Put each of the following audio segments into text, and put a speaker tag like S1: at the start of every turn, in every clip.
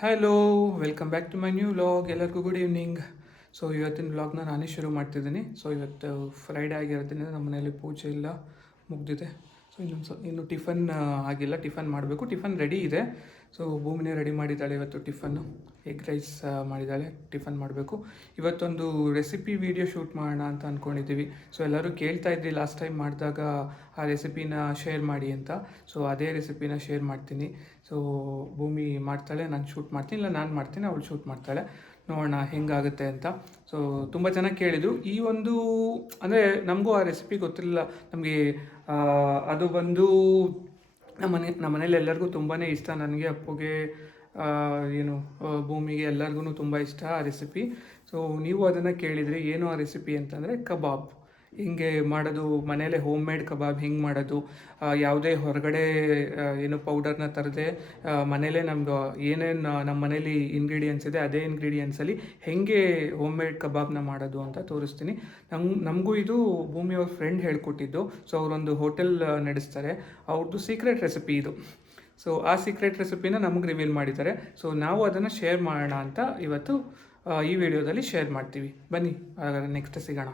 S1: Hello welcome back to my new vlog ಎಲ್ಲರಿಗೂ good evening so ಇವತ್ತಿನ ವ್ಲಾಗ್ನ ನಾನೇ ಶುರು ಮಾಡ್ತಿದ್ದೀನಿ. ಸೊ ಇವತ್ತು ಫ್ರೈಡೇ ಆಗಿರೋದ್ರಿಂದ ನಮ್ಮ ಮನೆಯಲ್ಲಿ ಪೂಜೆ ಇಲ್ಲ ಮುಗ್ದಿದೆ. ಸೊ ಇನ್ನೊಂದು ಸ್ವಲ್ಪ ಇನ್ನು ಟಿಫನ್ ಆಗಿಲ್ಲ. ಟಿಫನ್ ಮಾಡಬೇಕು. ಟಿಫನ್ ರೆಡಿ ಇದೆ. ಸೊ ಭೂಮಿನೇ ರೆಡಿ ಮಾಡಿದ್ದಾಳೆ ಇವತ್ತು ಟಿಫನ್ನು ಎಗ್ ರೈಸ್ ಮಾಡಿದ್ದಾಳೆ. ಟಿಫನ್ ಮಾಡಬೇಕು. ಇವತ್ತೊಂದು ರೆಸಿಪಿ ವಿಡಿಯೋ ಶೂಟ್ ಮಾಡೋಣ ಅಂತ ಅಂದ್ಕೊಂಡಿದ್ದೀವಿ ಸೊ ಎಲ್ಲರೂ ಕೇಳ್ತಾ ಇದ್ರಿ ಲಾಸ್ಟ್ ಟೈಮ್ ಮಾಡಿದಾಗ ಆ ರೆಸಿಪಿನ ಶೇರ್ ಮಾಡಿ ಅಂತ. ಸೊ ಅದೇ ರೆಸಿಪಿನ ಶೇರ್ ಮಾಡ್ತೀನಿ. ಸೊ ಭೂಮಿ ಮಾಡ್ತಾಳೆ, ನಾನು ಶೂಟ್ ಮಾಡ್ತೀನಿ. ಇಲ್ಲ, ನಾನು ಮಾಡ್ತೀನಿ, ಅವಳು ಶೂಟ್ ಮಾಡ್ತಾಳೆ. ನೋಡೋಣ ಹೆಂಗಾಗುತ್ತೆ ಅಂತ. ಸೊ ತುಂಬ ಚೆನ್ನಾಗಿ ಕೇಳಿದರು. ಈ ಒಂದು, ಅಂದರೆ ನಮಗೂ ಆ ರೆಸಿಪಿ ಗೊತ್ತಿರಲಿಲ್ಲ. ನಮಗೆ ಅದು ಬಂದು ನಮ್ಮ ಮನೆ ನಮ್ಮ ಮನೇಲಿ ಎಲ್ಲರಿಗೂ ತುಂಬಾ ಇಷ್ಟ. ನನಗೆ ಅಪ್ಪುಗೆ ಏನು ಭೂಮಿಗೆ ಎಲ್ಲರಿಗೂ ತುಂಬ ಇಷ್ಟ ಆ ರೆಸಿಪಿ ಸೊ ನೀವು ಅದನ್ನು ಕೇಳಿದರೆ ಏನು ಆ ರೆಸಿಪಿ ಅಂತಂದರೆ ಕಬಾಬ್. ಹಿಂಗೆ ಮಾಡೋದು ಮನೇಲೆ ಹೋಮ್ ಮೇಡ್ ಕಬಾಬ್ ಹೆಂಗೆ ಮಾಡೋದು ಯಾವುದೇ ಹೊರಗಡೆ ಏನು ಪೌಡರ್ನ ತರದೆ ಮನೇಲೇ ನಮ್ದು ಏನೇನು ನಮ್ಮ ಮನೇಲಿ ಇಂಗ್ರೀಡಿಯೆಂಟ್ಸ್ ಇದೆ, ಅದೇ ಇಂಗ್ರೀಡಿಯೆಂಟ್ಸಲ್ಲಿ ಹೆಂಗೆ ಹೋಮ್ ಮೇಡ್ ಕಬಾಬ್ನ ಮಾಡೋದು ಅಂತ ತೋರಿಸ್ತೀನಿ. ನಮ್, ನಮಗೂ ಇದು ಭೂಮಿ ಅವ್ರ ಫ್ರೆಂಡ್ ಹೇಳ್ಕೊಟ್ಟಿದ್ದು. ಸೊ ಅವರೊಂದು ಹೋಟೆಲ್ ನಡೆಸ್ತಾರೆ. ಅವ್ರದ್ದು ಸೀಕ್ರೆಟ್ ರೆಸಿಪಿ ಇದು. ಸೊ ಆ ಸೀಕ್ರೆಟ್ ರೆಸಿಪಿನ ನಮಗೆ ರಿವೀಲ್ ಮಾಡಿದ್ದಾರೆ. ಸೊ ನಾವು ಅದನ್ನು ಶೇರ್ ಮಾಡೋಣ ಅಂತ ಇವತ್ತು ಈ ವಿಡಿಯೋದಲ್ಲಿ ಶೇರ್ ಮಾಡ್ತೀವಿ. ಬನ್ನಿ, ಹಾಗಾದ್ರೆ ನೆಕ್ಸ್ಟ್ ಸಿಗೋಣ.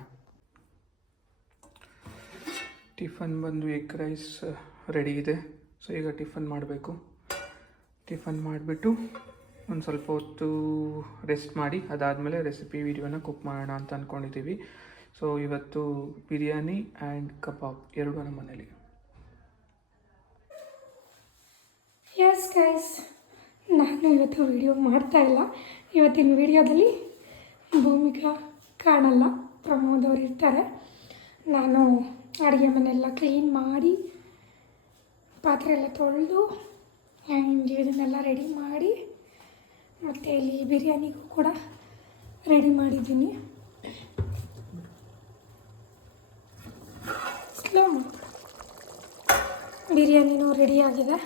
S1: ಟಿಫನ್ ಬಂದು ಎಗ್ ರೈಸ್ ರೆಡಿ ಇದೆ. ಸೊ ಈಗ ಟಿಫನ್ ಮಾಡಬೇಕು. ಟಿಫನ್ ಮಾಡಿಬಿಟ್ಟು ಒಂದು ಸ್ವಲ್ಪ ಹೊತ್ತು ರೆಸ್ಟ್ ಮಾಡಿ, ಅದಾದಮೇಲೆ ರೆಸಿಪಿ ವೀಡಿಯೋನ ಕುಕ್ ಮಾಡೋಣ ಅಂತ ಅಂದ್ಕೊಂಡಿದ್ದೀವಿ ಸೊ ಇವತ್ತು ಬಿರಿಯಾನಿ ಆ್ಯಂಡ್ ಕಬಾಬ್ ಎರಡು ನಮ್ಮ ಮನೇಲಿ.
S2: ಎಸ್ ಗೈಸ್ ನಾನು ಇವತ್ತು ವೀಡಿಯೋ ಮಾಡ್ತಾ ಇಲ್ಲ. ಇವತ್ತಿನ ವಿಡಿಯೋದಲ್ಲಿ ಭೂಮಿಕಾ ಕಾಣಲ್ಲ. ಪ್ರಮೋದ್ ಅವ್ರು ಇರ್ತಾರೆ. ನಾನು ಅಡುಗೆ ಮನೆಯೆಲ್ಲ ಕ್ಲೀನ್ ಮಾಡಿ, ಪಾತ್ರೆ ಎಲ್ಲ ತೊಳೆದು ಆ್ಯಂಡ್ ಇದನ್ನೆಲ್ಲ ರೆಡಿ ಮಾಡಿ, ಮತ್ತು ಇಲ್ಲಿ ಬಿರಿಯಾನಿಗೂ ಕೂಡ ರೆಡಿ ಮಾಡಿದ್ದೀನಿ. ಸ್ಲೋ ಬಿರಿಯಾನಿನೂ ರೆಡಿ ಆಗಿದೆ.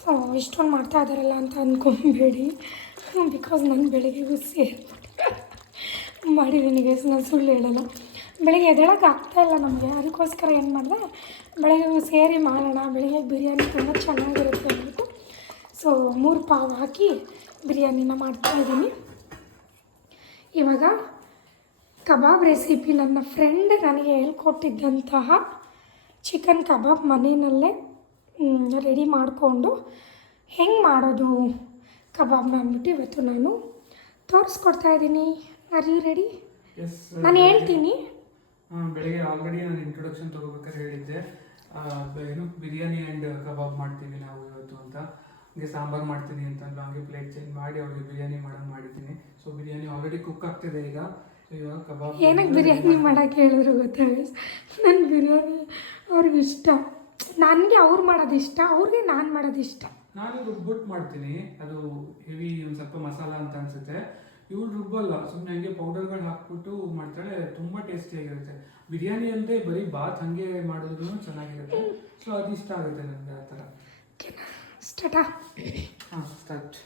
S2: ಸೊ ಇಷ್ಟೊಂದು ಮಾಡ್ತಾ ಇದ್ದಾರಲ್ಲ ಅಂತ ಅಂದ್ಕೊಂಬೇಡಿ ಬಿಕಾಸ್ ನಾನು ಬೆಳಿಗ್ಗೆಗೂ ಸೇರಿ ಮಾಡಿದ್ದೀನಿ ಗೈಸ್ ನಾನು ಸುಳ್ಳು ಹೇಳಲ್ಲ. ಬೆಳಿಗ್ಗೆ ಎದ್ದೇಳಕ್ಕೆ ಇಲ್ಲ ನಮಗೆ. ಅದಕ್ಕೋಸ್ಕರ ಏನು ಮಾಡಿದೆ ಬೆಳಗ್ಗೆ ಸೇರಿ ಮಾಡೋಣ ಬೆಳಿಗ್ಗೆ ಬಿರಿಯಾನಿ ತುಂಬ ಚೆನ್ನಾಗಿರುತ್ತೆ ಅಂದ್ಬಿಟ್ಟು ಸೊ ಮೂರು ಪಾವ್ ಹಾಕಿ ಬಿರಿಯಾನಿನ ಮಾಡ್ತಾಯಿದ್ದೀನಿ ಇವಾಗ ಕಬಾಬ್ ರೆಸಿಪಿ ನನ್ನ ಫ್ರೆಂಡ್ ನನಗೆ ಹೇಳ್ಕೊಟ್ಟಿದ್ದಂತಹ ಚಿಕನ್ ಕಬಾಬ್ ಮನೆಯಲ್ಲೇ ರೆಡಿ ಮಾಡಿಕೊಂಡು ಹೆಂಗೆ ಮಾಡೋದು ಕಬಾಬ್ನ ಅಂದ್ಬಿಟ್ಟು ಇವತ್ತು ನಾನು ತೋರಿಸ್ಕೊಡ್ತಾ ಇದ್ದೀನಿ. ಆರ್ ಯು ರೆಡಿ ನಾನು ಹೇಳ್ತೀನಿ.
S1: ಬೆಳಿಗ್ಗೆ ಆಲ್ರೆಡಿ ನಾನು ಇಂಟ್ರೊಡಕ್ಷನ್ ತಗೋಬೇಕಾದ್ರೆ ಹೇಳಿದ್ದೆ. ಏನು ಬಿರಿಯಾನಿ ಆ್ಯಂಡ್ ಕಬಾಬ್ ಮಾಡ್ತೀವಿ ನಾವು ಇವತ್ತು ಅಂತ. ಹಂಗೆ ಸಾಂಬಾರು ಮಾಡ್ತೀನಿ ಅಂತ. ಹಂಗೆ ಪ್ಲೇಟ್ ಚೇಂಜ್ ಮಾಡಿ ಅವ್ರಿಗೆ ಬಿರಿಯಾನಿ ಮಾಡೋಂಗೆ ಮಾಡಿದ್ದೀನಿ. ಸೊ ಬಿರಿಯಾನಿ ಆಲ್ರೆಡಿ ಕುಕ್ ಆಗ್ತಿದೆ ಈಗ. ಸೊ ಇವಾಗ ಕಬಾಬ್
S2: ಏನಕ್ಕೆ ಬಿರಿಯಾನಿ ಮಾಡೋಕ್ಕೆ ಹೇಳಿದ್ರು ಗೊತ್ತಾ ನನ್ನ ಬಿರಿಯಾನಿ ಅವ್ರಿಗೆ ಇಷ್ಟ. ನನಗೆ ಅವ್ರು ಮಾಡೋದು ಇಷ್ಟ ಅವ್ರಿಗೆ ನಾನು ಮಾಡೋದು ಇಷ್ಟ.
S1: ನಾನು ರುಬ್ಬಿಟ್ಟು ಮಾಡ್ತೀನಿ. ಅದು ಹೆವಿ ಒಂದು ಸ್ವಲ್ಪ ಮಸಾಲ ಅಂತ ಅನ್ಸುತ್ತೆ. ಇವ್ಳು ರುಬ್ಬಲ್ಲ ಸುಮ್ಮನೆ ಹಂಗೆ ಪೌಡರ್ಗಳು ಹಾಕ್ಬಿಟ್ಟು ಮಾಡ್ತಾಳೆ ತುಂಬ ಟೇಸ್ಟಿಯಾಗಿರುತ್ತೆ ಬಿರಿಯಾನಿ ಅಂದರೆ ಬರೀ ಬಾತ್ ಹಂಗೆ ಮಾಡೋದು ಚೆನ್ನಾಗಿರುತ್ತೆ. ಸೊ ಅದು ಇಷ್ಟ ಆಗುತ್ತೆ ನನಗೆ ಆ ಥರ.
S2: ಸ್ಟಾರ್ಟಾ?
S1: ಹಾಂ ಸ್ಟಾರ್ಟ್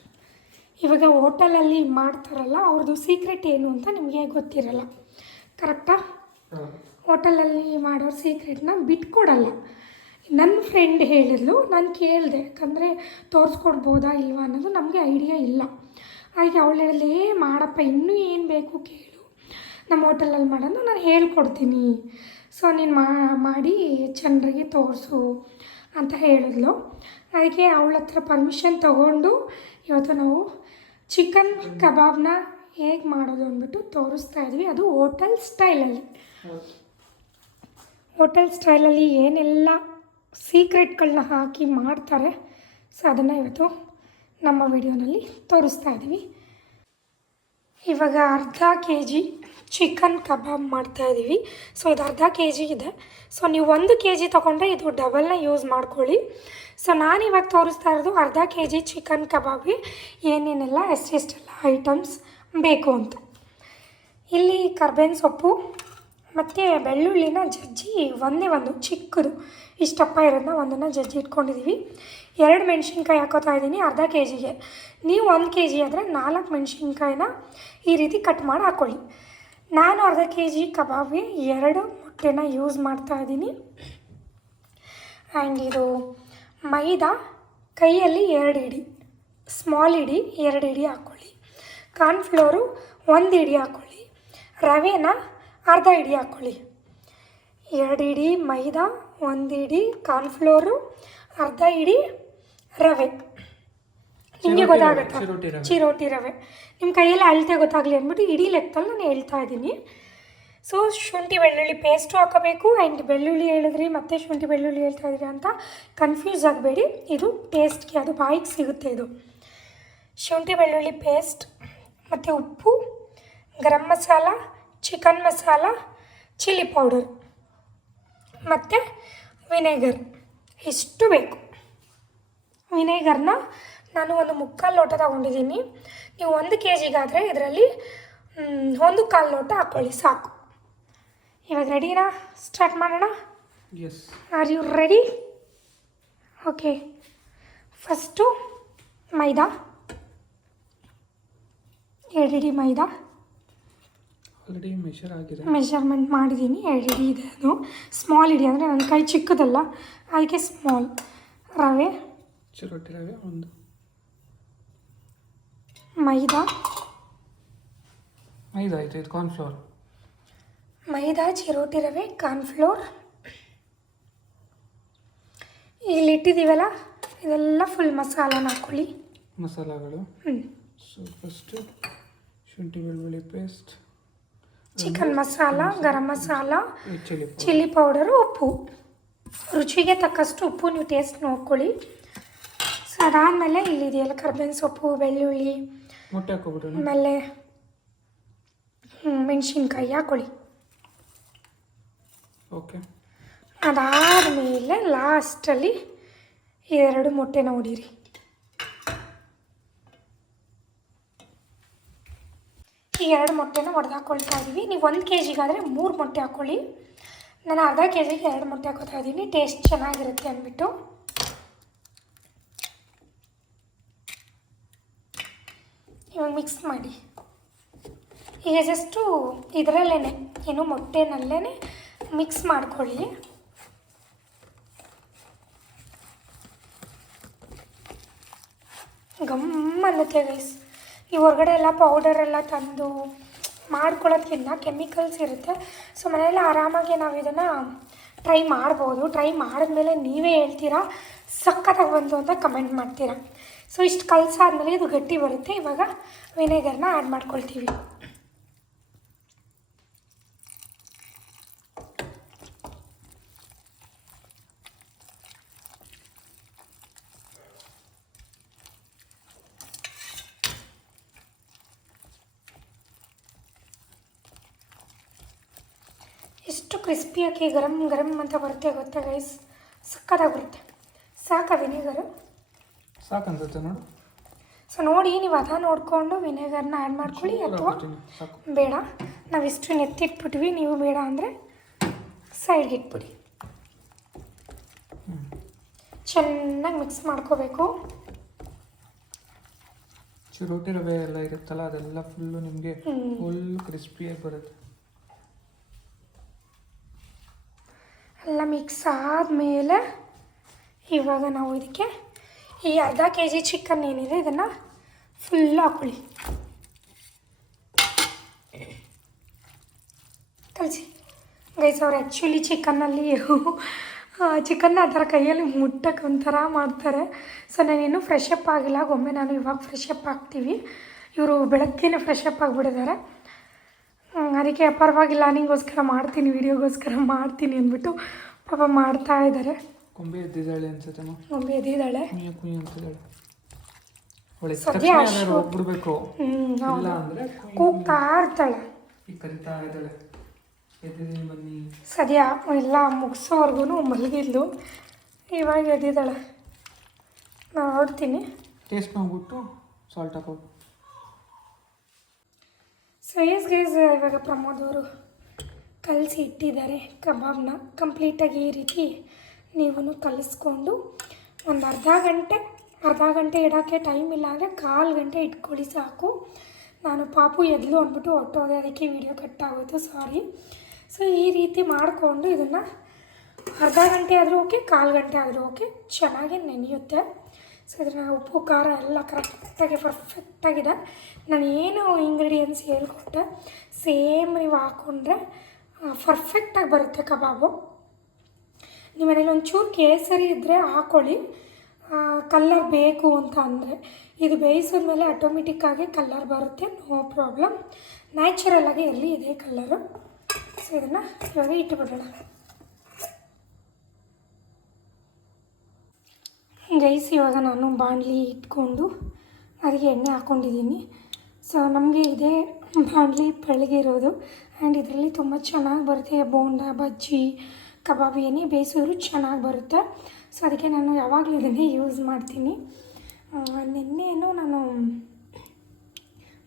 S2: ಇವಾಗ ಹೋಟೆಲಲ್ಲಿ ಮಾಡ್ತಾರಲ್ಲ ಅವ್ರದ್ದು ಸೀಕ್ರೆಟ್ ಏನು ಅಂತ ನಿಮಗೆ ಗೊತ್ತಿರಲ್ಲ. ಕರೆಕ್ಟಾ ಹೋಟೆಲಲ್ಲಿ ಮಾಡೋ ಸೀಕ್ರೆಟ್ನ ಬಿಟ್ಕೊಡಲ್ಲ. ನನ್ನ ಫ್ರೆಂಡ್ ಹೇಳಿದ್ಲು ನಾನು ಕೇಳಿದೆ ಯಾಕಂದರೆ ತೋರಿಸ್ಕೊಡ್ಬೋದಾ ಇಲ್ವಾ ಅನ್ನೋದು ನಮಗೆ ಐಡಿಯಾ ಇಲ್ಲ. ಹಾಗೆ ಅವಳು ಏ ಮಾಡಪ್ಪ, ಇನ್ನೂ ಏನು ಬೇಕು ಕೇಳು. ನಮ್ಮ ಹೋಟೆಲಲ್ಲಿ ಮಾಡೋದು ನಾನು ಹೇಳ್ಕೊಡ್ತೀನಿ. ಸೊ, ನೀನು ಮಾಡಿ ಜನರಿಗೆ ತೋರಿಸು ಅಂತ ಹೇಳಿದ್ಲು. ಅದಕ್ಕೆ ಅವಳ ಹತ್ರ ಪರ್ಮಿಷನ್ ತಗೊಂಡು ಇವತ್ತು ನಾವು ಚಿಕನ್ ಕಬಾಬ್ನ ಹೇಗೆ ಮಾಡೋದು ಅಂದ್ಬಿಟ್ಟು ತೋರಿಸ್ತಾ ಇದ್ವಿ. ಅದು ಹೋಟೆಲ್ ಸ್ಟೈಲಲ್ಲಿ. ಹೋಟೆಲ್ ಸ್ಟೈಲಲ್ಲಿ ಏನೆಲ್ಲ ಸೀಕ್ರೆಟ್ಗಳನ್ನ ಹಾಕಿ ಮಾಡ್ತಾರೆ. ಸೊ, ಅದನ್ನು ಇವತ್ತು ನಮ್ಮ ವಿಡಿಯೋನಲ್ಲಿ ತೋರಿಸ್ತಾ ಇದ್ದೀವಿ. ಇವಾಗ ಅರ್ಧ ಕೆ ಜಿ ಚಿಕನ್ ಕಬಾಬ್ ಮಾಡ್ತಾ ಇದ್ದೀವಿ. ಸೊ ಇದು ಅರ್ಧ ಕೆ ಜಿ ಇದೆ. ಸೊ ನೀವು ಒಂದು ಕೆ ಜಿ ತೊಗೊಂಡ್ರೆ ಇದು ಡಬಲ್ನ ಯೂಸ್ ಮಾಡ್ಕೊಳ್ಳಿ. ಸೊ ನಾನು ಇವಾಗ ತೋರಿಸ್ತಾ ಇರೋದು ಅರ್ಧ ಕೆ ಜಿ ಚಿಕನ್ ಕಬಾಬ್ಗೆ ಏನೇನೆಲ್ಲ ಎಷ್ಟೆಷ್ಟೆಲ್ಲ ಐಟಮ್ಸ್ ಬೇಕು ಅಂತ. ಇಲ್ಲಿ ಕರ್ಬೇವಿನ ಸೊಪ್ಪು ಮತ್ತು ಬೆಳ್ಳುಳ್ಳಿನ ಜಜ್ಜಿ ಒಂದೇ ಒಂದು ಚಿಕ್ಕದು. ಇಷ್ಟಪ್ಪ ಇರೋದನ್ನ ಒಂದನ್ನು ಜಜ್ಜಿ ಇಟ್ಕೊಂಡಿದ್ದೀವಿ ಎರಡು ಮೆಣಸಿನ್ಕಾಯಿ ಹಾಕೋತಾ ಇದ್ದೀನಿ ಅರ್ಧ ಕೆ ಜಿಗೆ ನೀವು ಒಂದು ಕೆ ಜಿ ಆದರೆ ನಾಲ್ಕು ಮೆಣಸಿನ್ಕಾಯಿನ ಈ ರೀತಿ ಕಟ್ ಮಾಡಿ ಹಾಕ್ಕೊಳ್ಳಿ ನಾನು ಅರ್ಧ ಕೆ ಜಿ ಕಬಾಬ್ಗೆ ಎರಡು ಮೊಟ್ಟೆನ ಯೂಸ್ ಮಾಡ್ತಾ ಇದ್ದೀನಿ. ಆ್ಯಂಡ್ ಇದು ಮೈದಾ, ಕೈಯಲ್ಲಿ ಎರಡು ಇಡಿ. ಸ್ಮಾಲ್ ಇಡಿ, ಎರಡು ಇಡಿ ಹಾಕ್ಕೊಳ್ಳಿ ಕಾರ್ನ್ಫ್ಲೋರು ಒಂದು ಇಡಿ ಹಾಕ್ಕೊಳ್ಳಿ ರವೆನ ಅರ್ಧ ಇಡಿ ಹಾಕ್ಕೊಳ್ಳಿ. ಎರಡು ಇಡಿ ಮೈದಾ ಒಂದು ಇಡಿ ಕಾರ್ನ್ಫ್ಲೋರು ಅರ್ಧ ಇಡಿ ರವೆ. ನಿಮಗೆ ಗೊತ್ತಾಗುತ್ತೆ?
S1: ಚಿರೋಟಿ ರವೆ.
S2: ನಿಮ್ಮ ಕೈಯಲ್ಲಿ ಅಳತೆ ಗೊತ್ತಾಗಲಿ ಅಂದ್ಬಿಟ್ಟು ಇಡೀ ಲೆಕ್ಕದಲ್ಲಿ ನಾನು ಹೇಳ್ತಾ ಇದ್ದೀನಿ. ಸೊ ಶುಂಠಿ ಬೆಳ್ಳುಳ್ಳಿ ಪೇಸ್ಟು ಹಾಕೋಬೇಕು. ಆ್ಯಂಡ್ ಬೆಳ್ಳುಳ್ಳಿ ಹೇಳಿದ್ರಿ ಮತ್ತೆ ಶುಂಠಿ ಬೆಳ್ಳುಳ್ಳಿ ಹೇಳ್ತಾ ಇದ್ದೀರಿ ಅಂತ ಕನ್ಫ್ಯೂಸ್ ಆಗಬೇಡಿ. ಇದು ಟೇಸ್ಟ್ಗೆ ಅದು ಬಾಯಿಗೆ ಸಿಗುತ್ತೆ ಇದು. ಶುಂಠಿ ಬೆಳ್ಳುಳ್ಳಿ ಪೇಸ್ಟ್ ಮತ್ತು ಉಪ್ಪು garam masala chicken masala chilli powder ಮತ್ತು ವಿನೆಗರ್. ಇಷ್ಟು ಬೇಕು. ವಿನೆಗರ್ನ ನಾನು ಒಂದು ಮುಕ್ಕಾಲು ಲೋಟ ತಗೊಂಡಿದ್ದೀನಿ. ನೀವು ಒಂದು ಕೆ ಜಿಗಾದರೆ ಇದರಲ್ಲಿ ಒಂದು ಕಾಲು ಲೋಟ ಹಾಕ್ಕೊಳ್ಳಿ ಸಾಕು. ಇವಾಗ ರೆಡಿನಾ ಸ್ಟಾರ್ಟ್ ಮಾಡೋಣ? Are you ready okay first maida. ಎರಡು ಇಡಿ ಮೈದಾ.
S1: ಆಲ್ರೆಡಿ ಮೆಷರ್ ಆಗಿದೆ.
S2: ಮೆಷರ್ಮೆಂಟ್ ಮಾಡಿದ್ದೀನಿ ಎರಡು ಇಡಿ ಇದೆ ಅದು. ಸ್ಮಾಲ್ ಇಡಿ ಅಂದರೆ ನನ್ನ ಕೈ ಚಿಕ್ಕದಲ್ಲ ಅದಕ್ಕೆ ಸ್ಮಾಲ್ ರವೆ.
S1: ಚಿರೋಟಿ ರವೆ ಒಂದು.
S2: ಮೈದಾ.
S1: ಮೈದಾ ಆಯ್ತು ಇದು ಕಾರ್ನ್ಫ್ಲೋರ್
S2: ಮೈದಾ ಚಿರೋಟಿ ರವೆ ಕಾರ್ನ್ಫ್ಲೋರ್ ಇಲ್ಲಿ ಇಟ್ಟಿದ್ದೀವಲ್ಲ ಇದೆಲ್ಲ ಫುಲ್ ಮಸಾಲಾನ ಹಾಕೊಳ್ಳಿ.
S1: ಮಸಾಲಗಳು.
S2: ಹ್ಞೂ
S1: ಸೊ ಫಸ್ಟು ಶುಂಠಿ ಬೆಳ್ಳುಳ್ಳಿ paste
S2: chicken masala garam masala
S1: chilli
S2: powder. ಉಪ್ಪು. ರುಚಿಗೆ ತಕ್ಕಷ್ಟು ಉಪ್ಪು ನೀವು ಟೇಸ್ಟ್ ನೋಡ್ಕೊಳ್ಳಿ. ಸೊ ಅದಾದಮೇಲೆ ಇಲ್ಲಿದೆಯಲ್ಲ ಕರ್ಬೇವಿನ ಸೊಪ್ಪು ಬೆಳ್ಳುಳ್ಳಿ ಆಮೇಲೆ ಮೆಣಸಿನ್ಕಾಯಿ ಹಾಕೊಳ್ಳಿ
S1: ಓಕೆ.
S2: ಅದಾದಮೇಲೆ ಲಾಸ್ಟಲ್ಲಿ ಎರಡು ಮೊಟ್ಟೆನ ಹೊಡೀರಿ. ಈ ಎರಡು ಮೊಟ್ಟೆನ ಒಡೆದು ಹಾಕ್ಕೊಳ್ತಾ ಇದ್ದೀವಿ ನೀವು ಒಂದು ಕೆ ಜಿಗಾದರೆ ಮೂರು ಮೊಟ್ಟೆ ಹಾಕ್ಕೊಳ್ಳಿ ನಾನು ಅರ್ಧ ಕೆ ಜಿಗೆ ಎರಡು ಮೊಟ್ಟೆ ಹಾಕೋತಾ ಇದ್ದೀನಿ ಟೇಸ್ಟ್ ಚೆನ್ನಾಗಿರುತ್ತೆ ಅಂದ್ಬಿಟ್ಟು. ಇವಾಗ ಮಿಕ್ಸ್ ಮಾಡಿ. ಈಗ ಜಸ್ಟು ಇದರಲ್ಲೇ ಏನು ಮೊಟ್ಟೆನಲ್ಲೇ ಮಿಕ್ಸ್ ಮಾಡ್ಕೊಳ್ಳಿ. ಗಮ್ ಅನ್ನತ್ತೆ ಈ ಹೊರಗಡೆ ಎಲ್ಲ ಪೌಡರ್ ಎಲ್ಲ ತಂದು ಮಾಡ್ಕೊಳ್ಳೋದ್ಕಿಂತ ಕೆಮಿಕಲ್ಸ್ ಇರುತ್ತೆ. ಸೊ ಮನೆಯಲ್ಲಿ ಆರಾಮಾಗಿ ನಾವು ಇದನ್ನು ಟ್ರೈ ಮಾಡ್ಬೋದು. ಟ್ರೈ ಮಾಡಿದ್ಮೇಲೆ ನೀವೇ ಹೇಳ್ತೀರಾ? ಸಖತ್ತಾಗಿ ಬಂತು ಅಂತ ಕಮೆಂಟ್ ಮಾಡ್ತೀರಾ? ಸೊ ಇಷ್ಟು ಕಲಸಾದ್ಮೇಲೆ ಇದು ಗಟ್ಟಿ ಬರುತ್ತೆ. ಇವಾಗ ವಿನೆಗರ್ನ ಆ್ಯಡ್ ಮಾಡ್ಕೊಳ್ತೀವಿ. ಎಷ್ಟು ಕ್ರಿಸ್ಪಿಯಾಗಿ ಗರಂ ಗರಂ ಅಂತ ಬರುತ್ತೆ ಗೊತ್ತಾ ಗೈಸ್ ಸಕ್ಕತ್ತಾಗಿ ಬರುತ್ತೆ. ಸಾಕ ವಿನೆಗರು
S1: ಸಾಕನ್ಸುತ್ತೆ ನೋಡು.
S2: ಸೊ ನೋಡಿ ನೀವು ಅದ ನೋಡಿಕೊಂಡು ವಿನೆಗರ್ನ ಆ್ಯಡ್ ಮಾಡ್ಕೊಳ್ಳಿ. ಅಥವಾ ಬೇಡ. ನಾವು ಇಷ್ಟು ನೆತ್ತಿಟ್ಬಿಟ್ವಿ ನೀವು ಬೇಡ ಅಂದರೆ ಸೈಡ್ಗೆ ಇಟ್ಬಿಡಿ. ಚೆನ್ನಾಗಿ ಮಿಕ್ಸ್ ಮಾಡ್ಕೋಬೇಕು.
S1: ಚಿರೋಟಿ ರವೆ ಎಲ್ಲ ಇರುತ್ತಲ್ಲ ಅದೆಲ್ಲ ಫುಲ್ಲು ನಿಮಗೆ ಫುಲ್ ಕ್ರಿಸ್ಪಿಯಾಗಿ ಬರುತ್ತೆ.
S2: ಎಲ್ಲ ಮಿಕ್ಸ್ ಆದಮೇಲೆ ಇವಾಗ ನಾವು ಇದಕ್ಕೆ ಈ ಅರ್ಧ ಕೆ ಜಿ ಚಿಕನ್ ಏನಿದೆ ಇದನ್ನು ಫುಲ್ ಹಾಕೊಳ್ಳಿ. ಕಲಿಸಿ ಗೈಸ್ ಅವ್ರು ಆ್ಯಕ್ಚುಲಿ ಚಿಕನ್ನಲ್ಲಿ ಚಿಕನ್ನ ಆ ಥರ ಕೈಯಲ್ಲಿ ಮುಟ್ಟಕ್ಕೆ ಒಂಥರ ಮಾಡ್ತಾರೆ. ಸೊ ನಾನಿನ್ನೂ ಫ್ರೆಶ್ ಅಪ್ ಆಗಿಲ್ಲ. ಒಮ್ಮೆ ನಾನು ಇವಾಗ ಫ್ರೆಶ್ ಅಪ್ ಆಗ್ತೀವಿ. ಇವರು ಬೆಳಗ್ಗೆನೇ ಫ್ರೆಶ್ ಅಪ್ ಆಗಿಬಿಟ್ಟಿದ್ದಾರೆ. ಅದಕ್ಕೆ ಪರವಾಗಿಲ್ಲ ನಿಂಗೋಸ್ಕರ ಮಾಡ್ತೀನಿ ವಿಡಿಯೋಗೋಸ್ಕರ ಮಾಡ್ತೀನಿ ಅಂದ್ಬಿಟ್ಟು ಪಾಪ ಮಾಡ್ತಾ ಇದ್ದಾರೆ.
S1: ಕೊಂಬೆ ಎದ್ದಿದ್ದಾಳೆ ಅನ್ಸುತ್ತೆ
S2: ಕೊಂಬೆ ಎದ್ದಿದ್ದಾಳೆ. ಸದ್ಯ
S1: ಹೋಗ್ಬಿಡ್ಬೇಕು ಇಲ್ಲ ಅಂದ್ರೆ ಕುಯ್
S2: ಕೂಗ್ತಾ ಇರ್ತಾಳೆ. ಸದ್ಯ ಎಲ್ಲ ಮುಗಿಸೋವರೆಗೂ ಮಲಗಿದ್ಲು. ಇವಾಗ ಎದ್ದಿದ್ದಾಳೆ. ನಾನು ಹೊರಡ್ತೀನಿ
S1: ಟೇಸ್ಟ್ ನೋಡ್ಬಿಟ್ಟು ಸಾಲ್ಟ್ ಹಾಕೋ
S2: ಸೊ ಎಸ್ ಗೈಸ್ ಇವಾಗ ಪ್ರಮೋದ್ ಅವರು ಕಲಸಿ ಇಟ್ಟಿದ್ದಾರೆ ಕಬಾಬ್ನ ಕಂಪ್ಲೀಟಾಗಿ ಈ ರೀತಿ ನೀವು ಕಲಿಸ್ಕೊಂಡು ಒಂದು ಅರ್ಧ ಗಂಟೆ ಅರ್ಧ ಗಂಟೆ ಇಡೋಕ್ಕೆ ಟೈಮ್ ಇಲ್ಲ ಅಂದರೆ ಕಾಲು ಗಂಟೆ ಇಟ್ಕೊಳ್ಳಿ ಸಾಕು. ನಾನು ಪಾಪು ಎದ್ಲು ಅಂದ್ಬಿಟ್ಟು ಹೊಟ್ಟೋದೆ ಅದಕ್ಕೆ ವಿಡಿಯೋ ಕಟ್ ಆಗೋಯ್ತು ಸಾರಿ ಸೊ ಈ ರೀತಿ ಮಾಡಿಕೊಂಡು ಇದನ್ನು ಅರ್ಧ ಗಂಟೆ ಆದರೂ ಓಕೆ ಕಾಲು ಗಂಟೆ ಆದರೂ ಓಕೆ ಚೆನ್ನಾಗಿ ನೆನೆಯುತ್ತೆ. ಸೊ ಇದನ್ನ ಉಪ್ಪು, ಖಾರ ಎಲ್ಲ ಕರೆಕ್ಟಾಗಿ ಪರ್ಫೆಕ್ಟಾಗಿದೆ ನಾನು ಏನು ಇಂಗ್ರೀಡಿಯೆಂಟ್ಸ್ ಹೇಳ್ಕೊಟ್ಟೆ ಸೇಮ್ ನೀವು ಹಾಕ್ಕೊಂಡ್ರೆ ಪರ್ಫೆಕ್ಟಾಗಿ ಬರುತ್ತೆ ಕಬಾಬು. ನಿಮ್ಮ ಮನೇಲಿ ಒಂಚೂರು ಕೇಸರಿ ಇದ್ದರೆ ಹಾಕ್ಕೊಳ್ಳಿ ಕಲ್ಲರ್ ಬೇಕು ಅಂತ ಅಂದರೆ, ಇದು ಬೇಯಿಸಿದ ಮೇಲೆ ಆಟೋಮೆಟಿಕ್ಕಾಗಿ ಕಲ್ಲರ್ ಬರುತ್ತೆ ನೋ ಪ್ರಾಬ್ಲಮ್ ನ್ಯಾಚುರಲಾಗಿ ಇರಲಿ ಇದೆ ಕಲ್ಲರು ಸೊ ಇದನ್ನು ಇವಾಗ ಇಟ್ಟುಬಿಡೋಣ ಗೈಸ್, ಇವಾಗ ನಾನು ಬಾಣಲಿ ಇಟ್ಕೊಂಡು ಅದಕ್ಕೆ ಎಣ್ಣೆ ಹಾಕ್ಕೊಂಡಿದ್ದೀನಿ. ಸೊ ನಮಗೆ ಇದೇ ಬಾಣಲಿ ಪಳಗಿರೋದು ಆ್ಯಂಡ್ ಇದರಲ್ಲಿ ತುಂಬ ಚೆನ್ನಾಗಿ ಬರುತ್ತೆ ಬೋಂಡ, ಬಜ್ಜಿ, ಕಬಾಬ್, ಏನೇ ಬೇಯಿಸಿದ್ರು ಚೆನ್ನಾಗಿ ಬರುತ್ತೆ. ಸೊ ಅದಕ್ಕೆ ನಾನು ಯಾವಾಗಲೂ ಇದನ್ನೇ ಯೂಸ್ ಮಾಡ್ತೀನಿ. ನಿನ್ನೆಯೂ ನಾನು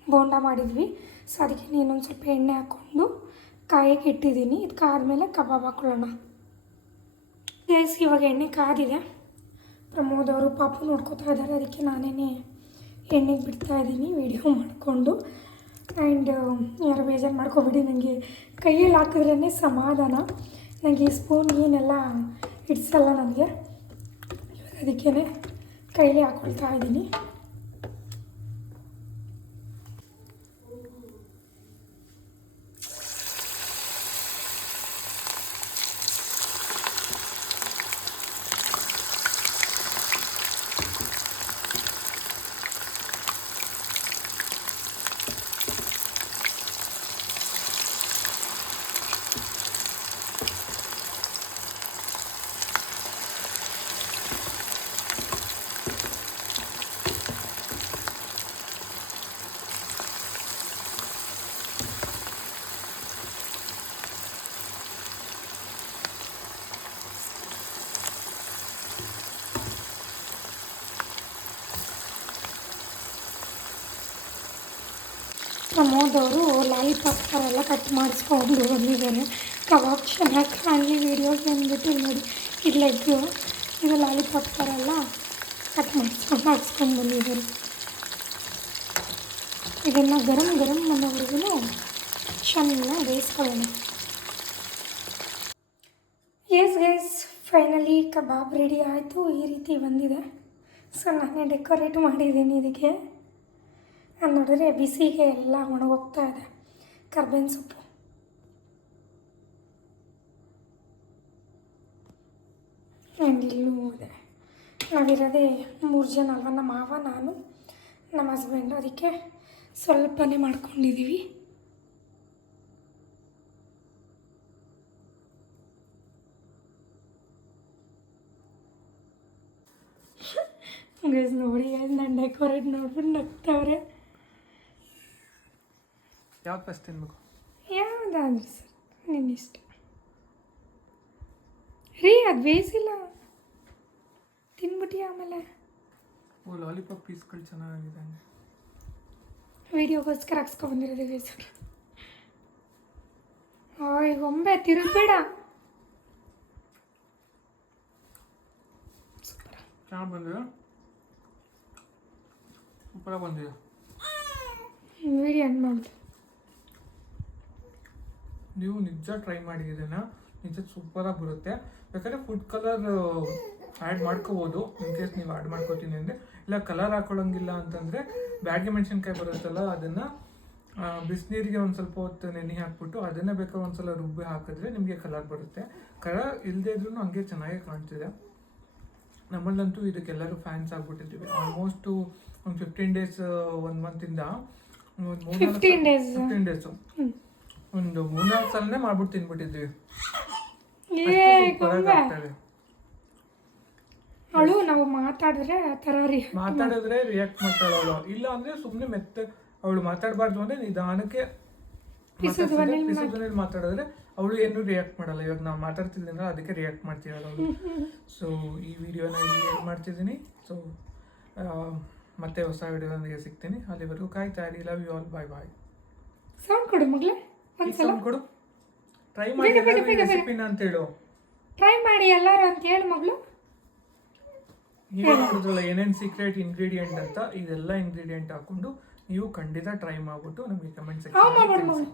S2: ಬೋಂಡ ಮಾಡಿದ್ವಿ. ಸೊ ಅದಕ್ಕೆ ಇನ್ನೊಂದು ಸ್ವಲ್ಪ ಎಣ್ಣೆ ಹಾಕ್ಕೊಂಡು ಕಾಯಕ್ಕೆ ಇಟ್ಟಿದ್ದೀನಿ. ಇದು ಕಾದ್ಮೇಲೆ ಕಬಾಬ್ ಹಾಕ್ಕೊಳ್ಳೋಣ ಗೈಸ್ ಇವಾಗ ಎಣ್ಣೆ ಕಾದಿದೆ. ಪ್ರಮೋದ್ ಅವರು ಪಾಪ ನೋಡ್ಕೋತಾ ಇದ್ದಾರೆ. ಅದಕ್ಕೆ ನಾನೇ ಹೆಣ್ಣಿಗೆ ಬಿಡ್ತಾ ಇದ್ದೀನಿ. ವಿಡಿಯೋ ಮಾಡಿಕೊಂಡು ಆ್ಯಂಡ್ ಯಾರು ಬೇಜಾರು ಮಾಡ್ಕೊಬೇಡಿ. ನನಗೆ ಕೈಯಲ್ಲಿ ಹಾಕಿದ್ರೇ ಸಮಾಧಾನ. ನನಗೆ ಈ ಸ್ಪೂನ್ ಏನೆಲ್ಲ ಇಡ್ಸಲ್ಲ ನನಗೆ. ಅದಕ್ಕೇ ಕೈಲಿ ಹಾಕ್ಕೊಳ್ತಾ ಇದ್ದೀನಿ. ಪ್ರಮೋದ್ ಅವರು ಲಾಲಿಪಾಪ್ ಥರ ಕಟ್ ಮಾಡಿಸ್ಕೊಂಡು ಬಂದಿದ್ದಾರೆ. ಕಬಾಬ್ ಚೆನ್ನಾಗಿ ಕಾಣಲಿ ವೀಡಿಯೋಸ್ ಅಂದ್ಬಿಟ್ಟು ನೋಡಿ. ಇದು ಲೆಗ್ಗು ಇದು ಲಾಲಿಪಾಪ್ ಥರ ಎಲ್ಲ ಕಟ್ ಮಾಡಿಸ್ಕೊಂಡು ಹಾಕ್ಸ್ಕೊಂಡು ಬಂದಿದ್ದಾರೆ. ಇದನ್ನು ಗರಂ ಗರಂ ಅನ್ನೋವರೆಗೂ ಚೆನ್ನಾಗಿ ಬೇಯಿಸ್ಕೊಳ್ಳೋಣ. Yes yes finally kebab ready ಆಯಿತು. ಈ ರೀತಿ ಬಂದಿದೆ. ಸೊ ನಾನೇ ಡೆಕೋರೇಟ್ ಮಾಡಿದ್ದೀನಿ ಇದಕ್ಕೆ. ಅದು ನೋಡಿದ್ರೆ ಬಿಸಿಗೆ ಎಲ್ಲ ಒಣಗೋಗ್ತಾ ಇದೆ. ಕರ್ಬೇವಿನ ಸೊಪ್ಪು. ಇಲ್ಲೂ ಇದೆ. ನಾವಿರೋದೇ ಮೂರು ಜನ ಅಲ್ವ? ನಮ್ಮ ಮಾವ, ನಾನು, ನಮ್ಮ ಹಸ್ಬೆಂಡು ಅದಕ್ಕೆ ಸ್ವಲ್ಪನೇ ಮಾಡ್ಕೊಂಡಿದ್ದೀವಿ ಗೈಸ್ ನೋಡಿ ಗೈಸ್ ನಾನು ಡೆಕೋರೇಟ್ ನೋಡ್ಬಿಟ್ಟು ನಗ್ತವ್ರೆ.
S1: ಯಾವ್ದು ಫಸ್ಟ್ ತಿನ್ಬೇಕು
S2: ಯಾವುದಾದ್ರೂ ಸರ್ ನಿನ್ನ ಇಷ್ಟ ರೀ ಅದು ಬೇಯಿಸಿಲ್ಲ ತಿನ್ಬಿಟ್ಟು ಆಮೇಲೆ
S1: ಓ ಲಾಲಿಪಾಪ್ ಪೀಸ್ಗಳು ಚೆನ್ನಾಗಿದೆ
S2: ವಿಡಿಯೋಗೋಸ್ಕರ ಹಾಕ್ಸ್ಕೊಬಂದಿರೋದು ಬೇಸರು ಓಯ್ ಗೊಂಬೆ ತಿರುಗಬೇಡ
S1: ಚೆನ್ನಾಗಿ ಬಂದಿದೆ ಸೂಪರಾಗಿ ಬಂದಿದೆ
S2: ವಿಡಿಯೋ ಎಂಡ್ ಮಾಡ್ದು
S1: ನೀವು ನಿಜ ಟ್ರೈ ಮಾಡಿ ಇದನ್ನ ನಿಜ ಸೂಪರಾಗಿ ಬರುತ್ತೆ. ಯಾಕಂದ್ರೆ ಫುಡ್ ಕಲರ್ ಆ್ಯಡ್ ಮಾಡ್ಕೋಬೋದು. ಇನ್ ಕೇಸ್ ನೀವು ಆ್ಯಡ್ ಮಾಡ್ಕೋತೀನಿ ಅಂದರೆ. ಇಲ್ಲ ಕಲರ್ ಹಾಕೊಳ್ಳೋಂಗಿಲ್ಲ ಅಂತಂದರೆ ಬ್ಯಾಡ್ಗೆ ಮೆಣಸಿನ್ಕಾಯಿ ಬರುತ್ತಲ್ಲ ಅದನ್ನು ಬಿಸಿನೀರಿಗೆ ಒಂದು ಸ್ವಲ್ಪ ಹೊತ್ತು ನೆನೆ ಹಾಕ್ಬಿಟ್ಟು ಅದನ್ನೇ ಬೇಕಾದ್ರೆ ಒಂದು ಸಲ ರುಬ್ಬಿ ಹಾಕಿದ್ರೆ ನಿಮಗೆ ಕಲರ್ ಬರುತ್ತೆ. ಕಲರ್ ಇಲ್ಲದೇ ಇದ್ರೂ ಹಂಗೆ ಚೆನ್ನಾಗೇ ಕಾಣ್ತಿದೆ. ನಮ್ಮಲ್ಲಂತೂ ಇದಕ್ಕೆಲ್ಲರೂ ಫ್ಯಾನ್ಸ್ ಆಗಿಬಿಟ್ಟಿದ್ದೀವಿ. ಆಲ್ಮೋಸ್ಟು ಒಂದು ಫಿಫ್ಟೀನ್ ಡೇಸ್ ಒಂದು ಮಂತಿಂದ
S2: ಫಿಫ್ಟೀನ್ ಡೇಸ್
S1: ಫಿಫ್ಟೀನ್ ಡೇಸು ಒಂದು ಮೂರ್ನಾಲ್ಕು ಸಲನೇ ಮಾಡ್ಬಿಟ್ಟು ತಿನ್ಬಿಟ್ಟಿದ್ವಿ.
S2: ಅವಳು ನಾವು ಮಾತಾಡಿದ್ರೆ ಆ ಥರ ರೀ
S1: ಮಾತಾಡಿದ್ರೆ ರಿಯಾಕ್ಟ್ ಮಾಡ್ತಾಳೆ ಅವಳು. ಇಲ್ಲ ಅಂದ್ರೆ ಸುಮ್ಮನೆ ಮೆತ್ತ ಅವಳು ಮಾತಾಡಬಾರ್ದು ಅಂದ್ರೆ ನಿಧಾನಕ್ಕೆ
S2: ಧ್ವನಿಯಲ್ಲಿ
S1: ಮಾತಾಡಿದ್ರೆ ಅವಳು ಏನು ರಿಯಾಕ್ಟ್ ಮಾಡಲ್ಲ. ಇವಾಗ ನಾವು ಮಾತಾಡ್ತಿದ್ದೀನಲ್ಲ ಅದಕ್ಕೆ ರಿಯಾಕ್ಟ್ ಮಾಡ್ತಿರೋದು ಅವಳು? ಸೊ ಈ ವಿಡಿಯೋನ ಇಲ್ಲಿ ಮಾಡ್ತಿದ್ದೀನಿ. ಸೊ ಮತ್ತೆ ಹೊಸ ವಿಡಿಯೋದೊಂದಿಗೆ ಸಿಗ್ತೀನಿ. ಅಲ್ಲಿವರೆಗೂ ಕಾಯ್ತಾ ಇರಿ. Love you all bye bye
S2: sound ಕೊಡು ಮಗಳೇ. ಒಂದ್ಸಲ
S1: ಕೊಡು. ಟ್ರೈ ಮಾಡಿ
S2: ಬೇಗ, ಬೇಗ, ಬೇಗ.
S1: ರೆಸಿಪಿನ ಅಂತ ಹೇಳು.
S2: ಟ್ರೈ ಮಾಡಿ ಎಲ್ಲರೂ ಅಂತ ಹೇಳಿ ಮಗಳು.
S1: ನೀವು ನೋಡಿದ್ರಲ್ಲ ಏನೇನು ಸೀಕ್ರೆಟ್ ಇಂಗ್ರೀಡಿಯೆಂಟ್ ಅಂತ ಇದೆಲ್ಲ ಇಂಗ್ರೀಡಿಯೆಂಟ್ ಹಾಕೊಂಡು ನೀವು ಖಂಡಿತ ಟ್ರೈ ಮಾಡ್ಬಿಟ್ಟು ನಮಗೆ ಕಮೆಂಟ್
S2: ಹಾಂ ಮಾಡ್ಬೇಡ
S1: ಸೆಕ್ಷನ್
S2: ಮಗಳು